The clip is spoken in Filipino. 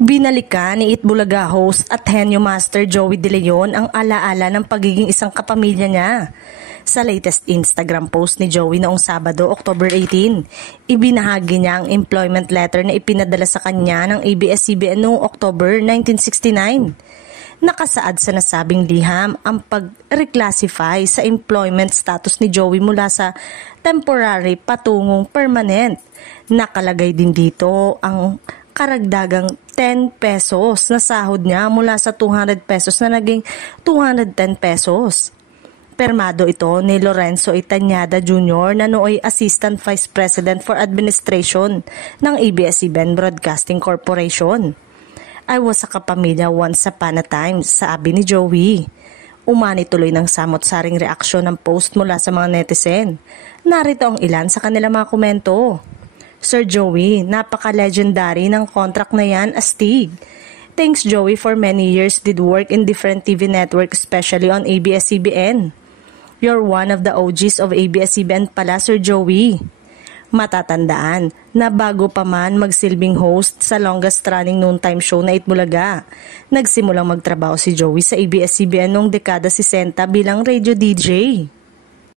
Binalikan ni Itbulaga host at Henyo Master Joey De Leon ang alaala ng pagiging isang kapamilya niya. Sa latest Instagram post ni Joey noong Sabado, October 18, ibinahagi niya ang employment letter na ipinadala sa kanya ng ABS-CBN noong October 1969. Nakasaad sa nasabing liham ang pag-reclassify sa employment status ni Joey mula sa temporary patungong permanent. Nakalagay din dito ang karagdagang 10 pesos na sahod niya mula sa 200 pesos na naging 210 pesos. Permado ito ni Lorenzo Itanyada Jr. na nooy Assistant Vice President for Administration ng ABS-CBN Broadcasting Corporation. I was a kapamilya once upon a time, sabi ni Joey. Umani tuloy ng samot-saring reaksyon ng post mula sa mga netizen. Narito ang ilan sa kanilang mga komento. Sir Joey, napaka-legendary ng contract na yan, astig. Thanks Joey for many years did work in different TV network especially on ABS-CBN. You're one of the OGs of ABS-CBN pala, Sir Joey. Matatandaan na bago pa man magsilbing host sa longest running noontime show na Itbulaga, nagsimulang magtrabaho si Joey sa ABS-CBN noong dekada 60 bilang radio DJ.